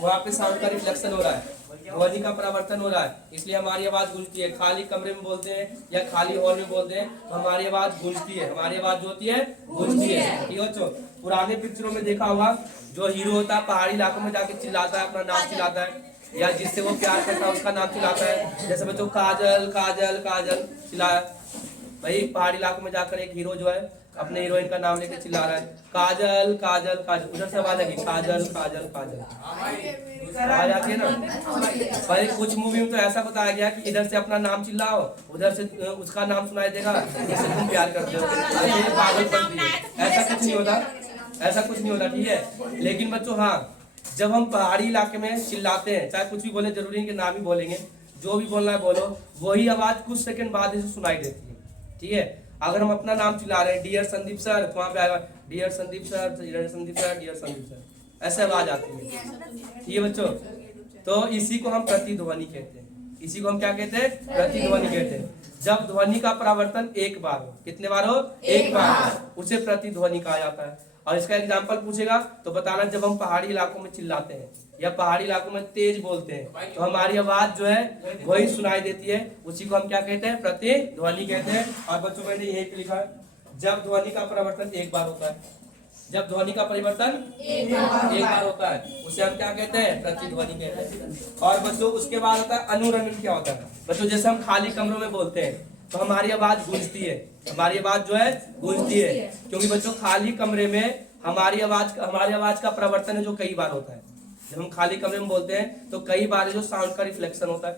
वहाँ पे साउंड का रिफ्लेक्शन हो रहा है, ध्वनि का परावर्तन हो रहा है, इसलिए हमारी आवाज गूंजती है। खाली कमरे में बोलते हैं या खाली हॉल में बोलते हैं तो हमारी आवाज गूंजती है। हमारी आवाज जो होती है गूंजती है। ठीक है बच्चों, पुराने पिक्चरों में देखा होगा जो हीरो होता है पहाड़ी इलाकों में जाके चिल्लाता है, अपना नाम चिल्लाता है, या जिससे वो प्यार करता है उसका नाम चिल्लाता है। जैसे बच्चों काजल काजल काजल चिल्लाया, भाई पहाड़ी इलाकों में जाकर एक हीरो जो है अपने हीरोइन का नाम लेकर चिल्ला रहा है काजल काजल काजल, उधर से आवाज आएगी काजल काजल काजल, आवाज आती है ना। भाई कुछ मूवी में तो ऐसा बताया गया कि इधर से अपना नाम चिल्लाओ, उधर से उसका नाम सुनाई देगा जिससे तुम प्यार करते हो। ये पागलपंती है, ऐसा कुछ नहीं होता, ऐसा कुछ नहीं होता। ठीक है, लेकिन बच्चों हाँ, जब हम पहाड़ी इलाके में चिल्लाते हैं, चाहे कुछ भी बोले, जरूरी नहीं कि नाम ही बोलेंगे, जो भी बोलना है बोलो, वही आवाज कुछ सेकंड बाद इसे सुनाई देती है। ठीक है, अगर हम अपना नाम चिल्ला रहे हैं डियर संदीप सर तो वहाँ पे आएगा dear Sandeep sir, dear Sandeep sir, dear Sandeep sir, ऐसे आवाज आती है। ठीक है बच्चों, तो इसी को हम प्रतिध्वनि कहते हैं। इसी को हम क्या कहते हैं? प्रतिध्वनि कहते हैं। जब ध्वनि का परावर्तन एक बार हो, कितने बार हो? एक बार, उसे प्रतिध्वनि कहा जाता है। और इसका एग्जाम्पल पूछेगा तो बताना, जब हम पहाड़ी इलाकों में चिल्लाते हैं या पहाड़ी इलाकों में तेज बोलते हैं तो हमारी आवाज जो है वही सुनाई देती है, उसी को हम क्या कहते हैं? प्रतिध्वनि कहते हैं। और बच्चों मैंने यही पे लिखा है, जब ध्वनि का परिवर्तन एक बार होता है, जब ध्वनि का परिवर्तन एक बार होता है उसे हम क्या कहते हैं? प्रतिध्वनि कहते हैं। और बच्चों उसके बाद होता है अनुरणन। क्या होता है बच्चों? जैसे हम खाली कमरों में बोलते हैं तो हमारी आवाज गूंजती है, हमारी आवाज जो है गूंजती है, क्योंकि बच्चों खाली कमरे में हमारी आवाज का परिवर्तन है जो कई बार होता है। जब हम खाली कमरे में बोलते हैं तो कई बार जो साउंड का रिफ्लेक्शन होता है,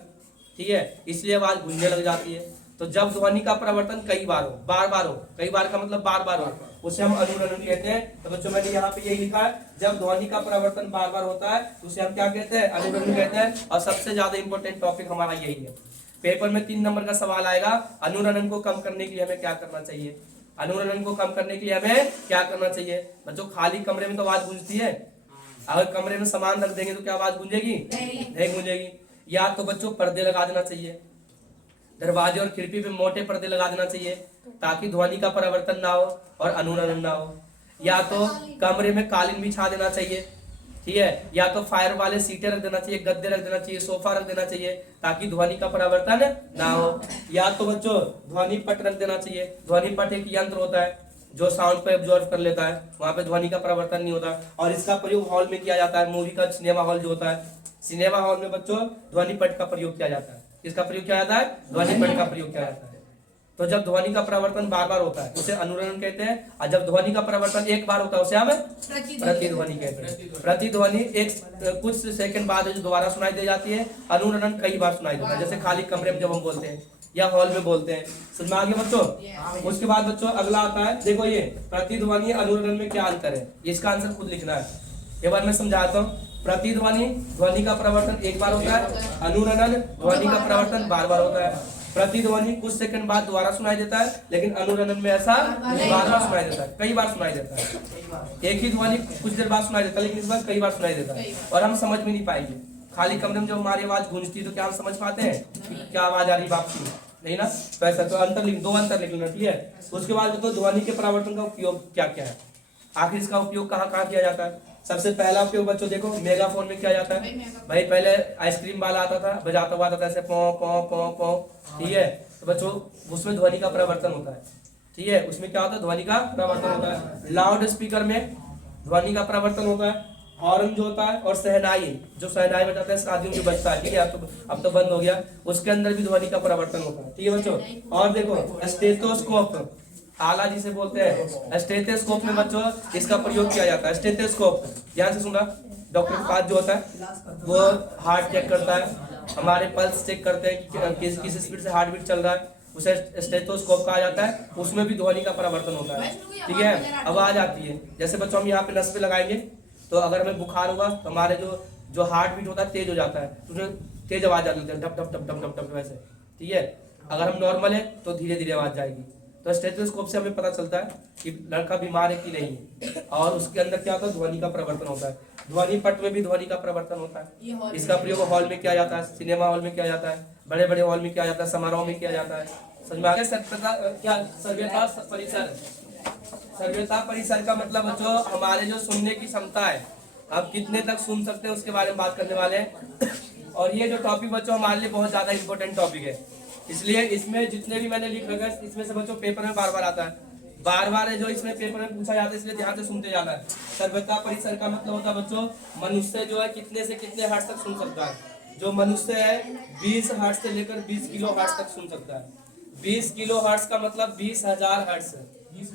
ठीक है, इसलिए आवाज गूंजने लग जाती है। तो जब ध्वनि का परिवर्तन कई बार हो, बार बार हो, कई बार का मतलब बार बार हो, उसे हम अनुरणन कहते हैं। तो बच्चों मैंने यहाँ पे यही लिखा है, जब ध्वनि का परिवर्तन बार बार होता है तो उसे हम क्या कहते हैं, अनुरणन कहते हैं। और सबसे ज्यादा इंपॉर्टेंट टॉपिक हमारा यही है। पेपर में 3 नंबर का सवाल आएगा, अनुरणन को कम करने के लिए हमें क्या करना चाहिए। अनुरणन को कम करने के लिए हमें क्या करना चाहिए। बच्चों खाली कमरे में तो आवाज गूंजती है, अगर कमरे में सामान रख देंगे तो क्या आवाज गूंजेगी, नहीं गूंजेगी। या तो बच्चों पर्दे लगा देना चाहिए, दरवाजे और खिड़की पे मोटे पर्दे लगा देना चाहिए ताकि ध्वनि का परिवर्तन ना हो और अनुरणन ना हो। या तो कमरे में कालीन बिछा देना चाहिए, ठीक है, या तो फायर वाले सीटें रख देना चाहिए, गद्दे रख देना चाहिए, सोफा रख देना चाहिए ताकि ध्वनि का परिवर्तन ना हो। या तो बच्चों ध्वनि पट रख देना चाहिए। ध्वनि पट एक यंत्र होता है जो साउंड पे एब्जॉर्ब कर लेता है, वहां पे ध्वनि का परिवर्तन नहीं होता। और इसका प्रयोग हॉल में किया जाता है, मूवी का सिनेमा हॉल जो होता है, सिनेमा हॉल में बच्चों ध्वनि पट का प्रयोग किया जाता है। किसका प्रयोग किया जाता है, ध्वनि पट का प्रयोग किया जाता है। तो जब ध्वनि का परिवर्तन बार बार होता है उसे अनुरणन कहते हैं, और जब ध्वनि का परिवर्तन एक बार होता है उसे हम प्रतिध्वनि कहते हैं। प्रतिध्वनि एक कुछ सेकंड बाद दोबारा सुनाई दे जाती है, अनुरणन कई बार सुनाई देता है, जैसे खाली कमरे में जब हम बोलते हैं या हॉल में बोलते हैं। समझ में आ गया बच्चों। उसके बाद बच्चों अगला आता है, देखो ये प्रतिध्वनि अनुरणन में क्या अंतर है, इसका आंसर खुद लिखना है। एक बार मैं समझाता हूँ। प्रतिध्वनि ध्वनि का परिवर्तन एक बार होता है, अनुरणन ध्वनि का परिवर्तन बार बार होता है। प्रतिध्वनि कुछ सेकंड बाद दोबारा सुनाई देता है, लेकिन अनुरणन में ऐसा बार बार सुनाई देता है, कई बार सुनाई देता है। एक ही ध्वनि कुछ देर बाद सुनाई देता है, लेकिन इस बार कई बार सुनाई देता है और हम समझ में नहीं पाएंगे। खाली कमरे में जब हमारी आवाज गूंजती है तो क्या हम समझ पाते हैं क्या आवाज आ रही वापसी, नहीं ना। तो ऐसा तो अंतर लिख, 2 अंतर लिख लेना, ठीक है। उसके बाद तो ध्वनि के परिवर्तन का उपयोग क्या क्या है, आखिर इसका उपयोग कहाँ कहाँ किया जाता है। सबसे पहला उपयोग बच्चों देखो मेगाफोन में किया जाता है। भाई पहले आइसक्रीम वाला आता था, बजाता हुआ आता था ऐसे पौ पौ पौ पौ, ठीक है। तो बच्चों उसमें ध्वनि का परिवर्तन होता है, ठीक है, उसमें क्या होता है, ध्वनि का परिवर्तन होता है। लाउड स्पीकर में ध्वनि का परिवर्तन होता है। हॉर्न जो होता है और शहनाई, जो शहनाई बजाता है शादियों में जो बजता है, ठीक है, अब तो बंद हो गया, उसके अंदर भी ध्वनि का परिवर्तन होता है, ठीक है बच्चों। और देखो स्टेथोस्कोप, आला जिसे बोलते हैं, स्टेथोस्कोप में बच्चों इसका प्रयोग किया जाता है। स्टेथोस्कोप ध्यान से सुना, डॉक्टर के पास जो होता है वो हार्ट चेक करता है, हमारे पल्स चेक करते हैं कि किस स्पीड से हार्ट बीट चल रहा है, उसे स्टेथोस्कोप कहा जाता है। उसमें भी ध्वनि का परिवर्तन होता है, ठीक है। आवाज आती है, जैसे बच्चों हम यहाँ पे नस पे लगाएंगे तो अगर हमें बुखार होगा तो हमारे जो हार्ट बीट होता है तेज हो जाता है, तो उसमें तेज आवाज आती है, डप डप डप डप डप डप वैसे, ठीक है। अगर हम नॉर्मल है तो धीरे धीरे आवाज जाएगी। तो स्टेथोस्कोप से हमें पता चलता है कि लड़का बीमार है कि नहीं है। और उसके अंदर क्या होता है, ध्वनि का परिवर्तन होता है। ध्वनि पट में भी ध्वनि का परिवर्तन होता है। इसका प्रयोग हॉल में किया जाता है, सिनेमा हॉल में किया जाता है, बड़े बड़े हॉल में किया जाता है, समारोह में किया जाता है। समझ में आ गया। क्या सभ्यता परिसर, सभ्यता परिसर का मतलब बच्चों हमारे जो सुनने की क्षमता है, आप कितने तक सुन सकते हैं उसके बारे में बात करने वाले हैं। और ये जो टॉपिक बच्चों हमारे लिए बहुत ज्यादा इंपॉर्टेंट टॉपिक है, इसलिए इसमें जितने भी मैंने लिख रखा है इसमें से बच्चों पेपर में बार बार आता है, बार बार है जो इसमें पेपर में पूछा जाता है, इसलिए ध्यान से सुनते जाना है। सभ्यता परिसर का मतलब होता है बच्चों मनुष्य जो है कितने से कितने हर्ट्ज तक सुन सकता है। जो मनुष्य है 20 हर्ट्ज से लेकर 20 किलो हर्ट्ज तक सुन सकता है। 20 किलो हर्ट्ज का मतलब 20,000 हर्ट्ज।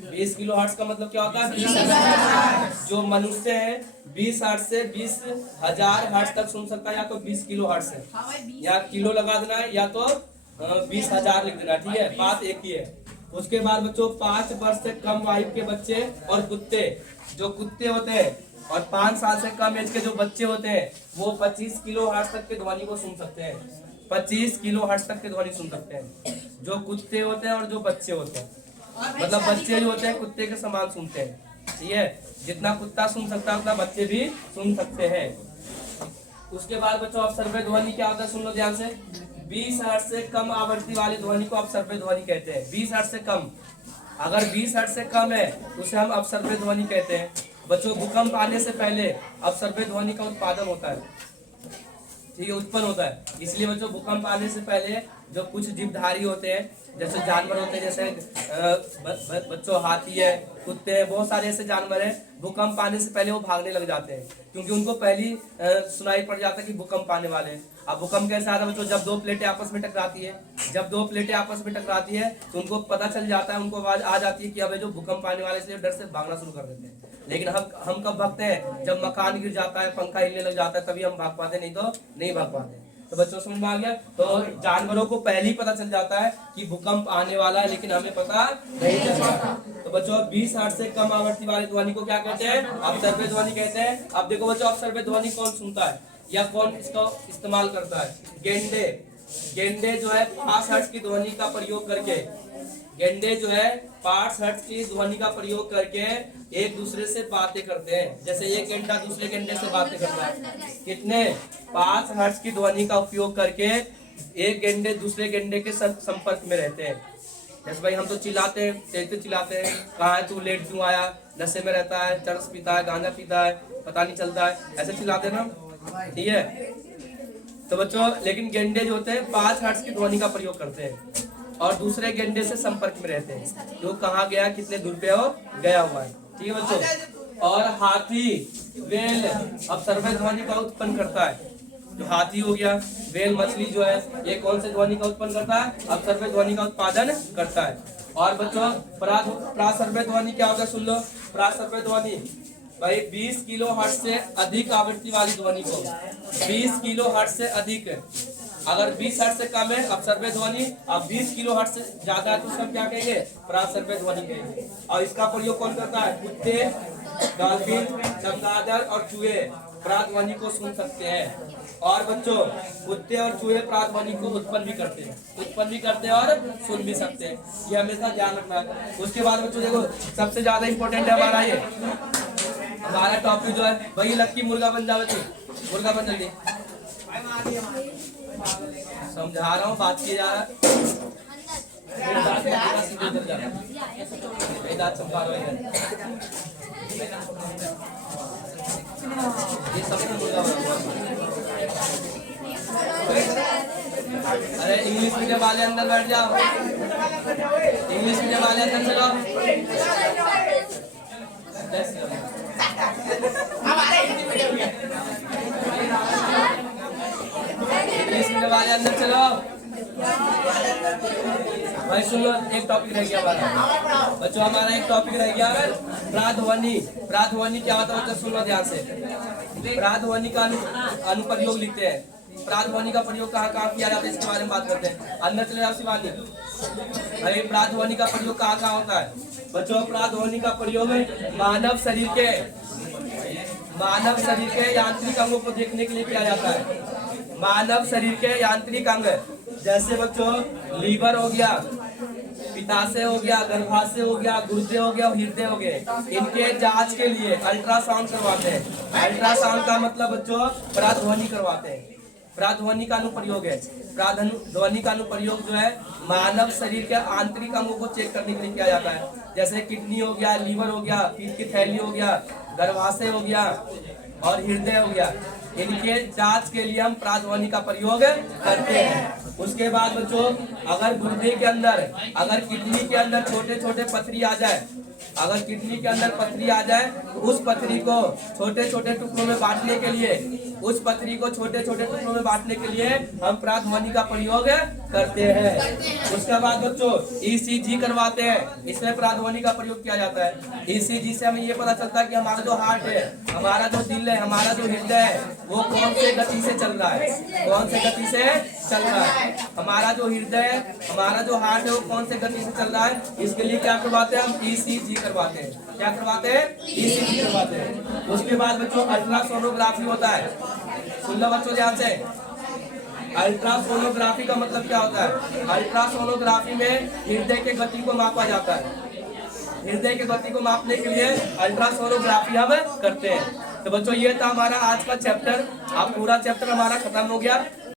20 किलो हर्ट्ज का मतलब क्या होता है, 20,000। जो मनुष्य है 20 हर्ट्ज से 20,000 हर्ट्ज तक सुन सकता है, या तो 20 किलो हर्ट्ज से, या किलो लगा देना है या तो 20,000 लिख देना, ठीक है, बात एक ही है। उसके बाद बच्चों 5 वर्ष से कम आयु के बच्चे और कुत्ते, जो कुत्ते होते हैं और 5 साल से कम एज के जो बच्चे होते हैं वो 25 किलो हर्ट्ज तक के ध्वनि को सुन सकते हैं। 25 किलो हर्ट्ज तक के ध्वनि सुन सकते हैं जो कुत्ते होते हैं और जो बच्चे होते हैं। मतलब बच्चे जो होते हैं कुत्ते के समान सुनते हैं, ठीक है। जितना कुत्ता सुन सकता है उतना बच्चे भी सुन सकते हैं। उसके बाद बच्चों अपसर्व्य ध्वनि क्या होता है, सुन लो ध्यान से। 20 हर्ट्ज से कम आवृत्ति वाली ध्वनि को अपसर्व्य ध्वनि कहते हैं। 20 हर्ट्ज से कम, अगर 20 हर्ट्ज से कम है तो उसे हम अपसर्व्य ध्वनि कहते हैं। बच्चों भूकंप आने से पहले अपसर्व्य ध्वनि का उत्पादन होता है, ठीक है, उत्पन्न होता है। इसलिए बच्चों भूकंप आने से पहले जो कुछ जीवधारी होते हैं, जैसे जानवर होते हैं, जैसे बच्चों हाथी है, कुत्ते हैं, बहुत सारे ऐसे जानवर हैं, भूकंप आने से पहले वो भागने लग जाते हैं क्योंकि उनको पहली सुनाई पड़ जाता है कि भूकंप आने वाले हैं। अब भूकंप कैसे आता है बच्चों, जब 2 प्लेटें आपस में टकराती है, जब 2 प्लेटें आपस में टकराती है तो उनको पता चल जाता है, उनको आवाज आ जाती है कि अब जो भूकंप आने वाले, इसलिए डर से भागना शुरू कर देते हैं। लेकिन हम कब भागते हैं, जब मकान गिर जाता है, पंखा हिलने लग जाता है, तभी हम भाग पाते, नहीं तो नहीं भाग पाते। तो बच्चों समझ में आ गया। तो जानवरों को पहले ही पता चल जाता है कि भूकंप आने वाला है, लेकिन हमें पता नहीं चलता। तो बच्चों 20 हर्ट्ज से कम आवृत्ति वाले ध्वनि को क्या कहते हैं? अपसर्व्य ध्वनि कहते हैं। अब देखो बच्चों, अपसर्व्य ध्वनि कौन सुनता है या कौन इसका इस्तेमाल करता है? गेंडे। गेंडे जो है 5 हर्ट्ज की ध्वनि का प्रयोग करके, गेंडे जो है 5 हर्ट्ज की ध्वनि का प्रयोग करके एक दूसरे से बातें करते हैं। जैसे एक गेंडा दूसरे गेंडे से बातें करता है, कितने 5 हर्ट्ज की ध्वनि का उपयोग करके एक गेंडे दूसरे गेंडे के संपर्क में रहते हैं। जैसे भाई हम तो चिल्लाते हैं, तेज चिल्लाते हैं, कहाँ है तू, लेट क्यों आया, नशे में रहता है, चरस पीता है, गांजा पीता है, पता नहीं चलता है, ऐसे चिल्लाते हैं ना, ठीक है। तो बच्चों लेकिन गेंडे जो होते हैं 5 हर्ट्ज की ध्वनि का प्रयोग करते हैं और दूसरे गेंडे से संपर्क में रहते हैं, जो कहाँ गया, कितने दूर पे हो गया हुआ है, ठीक है बच्चों। और हाथी, वेल अपसर्व्य ध्वनि का उत्पन्न करता है। जो हाथी हो गया, वेल मछली जो है, ये कौन से ध्वनि का उत्पन्न करता है? अपसर्व्य ध्वनि का उत्पादन करता है। और बच्चों प्रासर्व्य ध्वनि क्या होगा, सुन लो। प्रासर्व्य ध्वनि भाई 20 किलो हर्ट्ज से अधिक आवृत्ति वाली ध्वनि को, 20 किलो हर्ट्ज से अधिक, अगर 20 हर्ट्ज से कम है अपसर्व्य ध्वनि, अब 20 किलो हर्ट्ज से ज्यादा है तो उसका क्या कहेंगे? प्रासर्व्य ध्वनि कहेंगे। और इसका प्रयोग कौन करता है? कुत्ते, डॉल्फिन, चमगादड़ और चूहे प्राध्वनि को सुन सकते हैं। और बच्चों कुत्ते और चूहे प्राध्वनि को उत्पन्न भी करते हैं और सुन भी सकते हैं, ये हमेशा ध्यान रखना है। उसके बाद बच्चों देखो, सबसे ज्यादा इंपॉर्टेंट है हमारा ये, हमारा टॉपिक जो है वही लक्की मुर्गा बन जाओ, मुर्गा बन जल्दी, समझा रहा हूँ, बात किया जा रहा है, ये सबसे मुर्गा बना। अरे इंग्लिश मीडियम वाले अंदर बैठ जाओ, इंग्लिश मीडियम वाले अंदर चलो, इंग्लिश मीडियम वाले अंदर चलो भाई। सुनो, एक टॉपिक रह गया हमारा बच्चों, हमारा एक टॉपिक रह गया है प्राध्वनि। प्राध्वनि क्या होता है? सुनो ध्यान से, प्राध्वनि का अनुप्रयोग लिखते हैं। प्राध्वनि का प्रयोग कहाँ कहाँ किया जाता है, इसके बारे में बात करते हैं। अंदर चले जाओ शिवानी भाई। प्राध्वनि का प्रयोग कहाँ कहाँ होता है बच्चों? प्राध्वनि का प्रयोग मानव शरीर के यांत्रिक अंगों को देखने के लिए किया जाता है। मानव शरीर के यांत्रिक अंग, जैसे बच्चों लीवर हो गया, पित्ताशय हो गया, गर्भाशय हो गया, गुर्दे हो गया, हृदय हो गए, इनके जांच के लिए अल्ट्रासाउंड करवाते हैं। अल्ट्रासाउंड का मतलब बच्चों प्राध्वनि करवाते हैं। प्राध्वनि का अनुप्रयोग है, प्राध्वनि का अनुप्रयोग जो है मानव शरीर के आंतरिक अंगों को चेक करने के लिए किया जाता है। जैसे किडनी हो गया, लीवर हो गया, पीठ की थैली हो गया, गर्भाशय हो गया और हृदय हो गया, इनके जांच के लिए हम प्राध्वनि का प्रयोग करते हैं। उसके बाद बच्चों अगर गुर्दे के अंदर, अगर किडनी के अंदर छोटे छोटे पथरी आ जाए, अगर किडनी के अंदर पथरी आ जाए, उस पथरी को छोटे छोटे टुकड़ों में बांटने के लिए, उस पथरी को छोटे छोटे टुकड़ों में बांटने के लिए हम प्राध्वनि का प्रयोग करते हैं। उसके बाद बच्चों ईसीजी करवाते हैं, इसमें प्राध्वनि का प्रयोग किया जाता है। ईसीजी से हमें ये पता चलता है कि हमारा जो हार्ट है, हमारा जो दिल है, हमारा जो हृदय है, वो कौन से गति से चल रहा है, कौन से गति से चल रहा है। हमारा जो हृदय है, हमारा जो हार्ट है, वो कौन से गति से चल रहा है, इसके लिए क्या करवाते हैं? हम ईसीजी करवाते हैं। क्या करवाते हैं? ईसीजी करवाते हैं। उसके बाद बच्चों अल्ट्रासोनोग्राफी होता है। सुन लो बच्चों ध्यान से, अल्ट्रासोनोग्राफी का मतलब क्या होता है? अल्ट्रासोनोग्राफी में हृदय के गति को मापा जाता है। हृदय की गति को मापने के लिए अल्ट्रासोनोग्राफी हम करते हैं। तो बच्चों ये था हमारा आज का चैप्टर। अब पूरा चैप्टर हमारा खत्म हो गया।